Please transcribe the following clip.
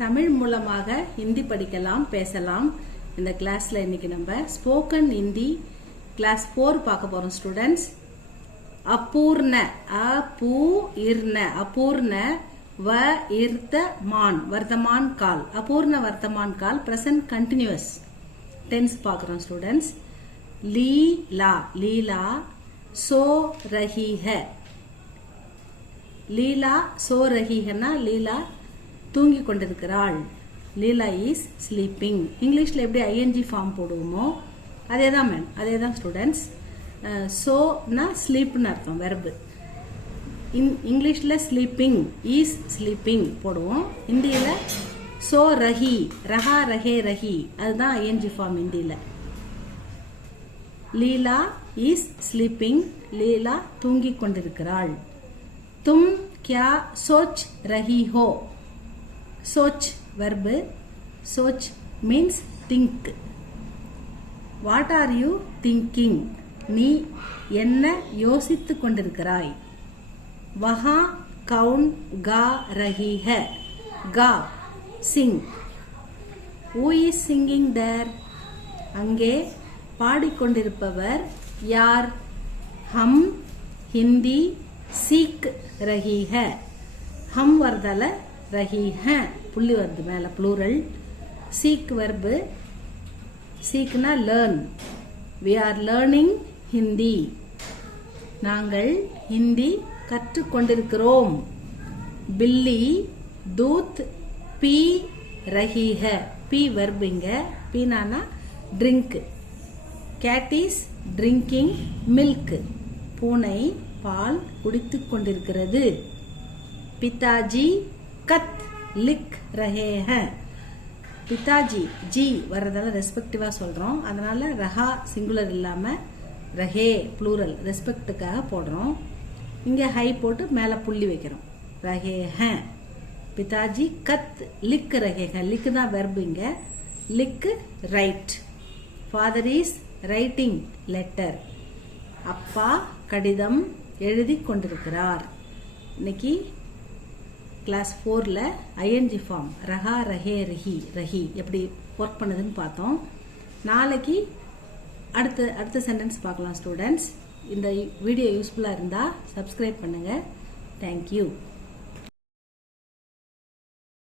தமிழ் மூலமாக ஹிந்தி படிக்கலாம் பேசலாம். இந்த கிளாஸ்ல இன்னைக்கு நம்ம ஸ்போக்கன் ஹிந்தி கிளாஸ் 4 பார்க்க போறோம் ஸ்டூடெண்ட்ஸ். அபூர்ண அபூர்ண வர்த்தமான் கால். அபூர்ண வர்த்தமான் கால் பிரசன்ட் கண்டினியூஸ் டென்ஸ் பார்க்கிறோம் ஸ்டூடெண்ட்ஸ். लीला सो रही है. लीला सो रही है ना, लीला தூங்கி கொண்டிருக்கிறாள். லீலா இஸ் ஸ்லீப்பிங். இங்கிலீஷ்ல எப்படி ஐஎன்ஜி ஃபார்ம் போடுவோமோ அதேதான் மேம், அதேதான் ஸ்டூடெண்ட்ஸ். சோனா ஸ்லீப்னு அர்த்தம் வெர்பு. இங்கிலீஷ்ல ஸ்லீப்பிங் இஸ் ஸ்லீப்பிங் போடுவோம். ஹிந்தியில சோ ரஹி, ரஹா ரஹே ரஹி, அதுதான் ஐஎன்ஜி ஃபார்ம் ஹிந்தியில. லீலா இஸ் ஸ்லீப்பிங், லீலா தூங்கிக் கொண்டிருக்கிறாள். तुम क्या सोच रही हो. सोच verb, सोच means think. What are you thinking. நீ என்ன யோசித்துக் கொண்டிருக்கிறாய். वहाँ कौन गा रही है. गा sing. Who is singing there. அங்கே பாடிக்கொண்டிருப்பவர் யார். ஹம் ஹிந்தி सीख रही है. हम वर्दल रही है पुल्ली वर्द मेल प्लूरल. सीख वर्ब, सीखना learn. we are learning Hindi. நாங்கள் ஹிந்தி கற்றுக் கொண்டிருக்கிறோம். बिल्ली दूध पी रही है. पी वर्ब இங்க பீனானா drink. cat is drinking milk. பூனை பால் குடித்துக் கொண்டிருக்கிறது. பிதாஜி கத் லிக் ரஹே ஹை. பிதாஜி ஜி வர்றதால ரெஸ்பெக்டிவா சொல்றோம். அதனால ரஹா சிங்குலர் இல்லாம ரஹே ப்ளூரல் ரெஸ்பெக்டுக்காக போடுறோம். இங்க ஹை போட்டு மேல புள்ளி வைக்கிறோம். ரஹே ஹை. பிதாஜி கத் லிக் ரஹே ஹை. லிக் தான் வெர்பு இங்க. லிக் write. Father is writing letter. அப்பா கடிதம் எழுதி கொண்டிருக்கிறார். இன்னைக்கு கிளாஸ் 4ல ஐஎன்ஜி ஃபார்ம் ரஹா ரஹே ரஹி ரஹி எப்படி ஒர்க் பண்ணுதுன்னு பார்த்தோம். நாளைக்கு அடுத்த சென்டென்ஸ் பார்க்கலாம் ஸ்டூடெண்ட்ஸ். இந்த வீடியோ யூஸ்ஃபுல்லாக இருந்தால் சப்ஸ்கிரைப் பண்ணுங்க. தேங்க்யூ.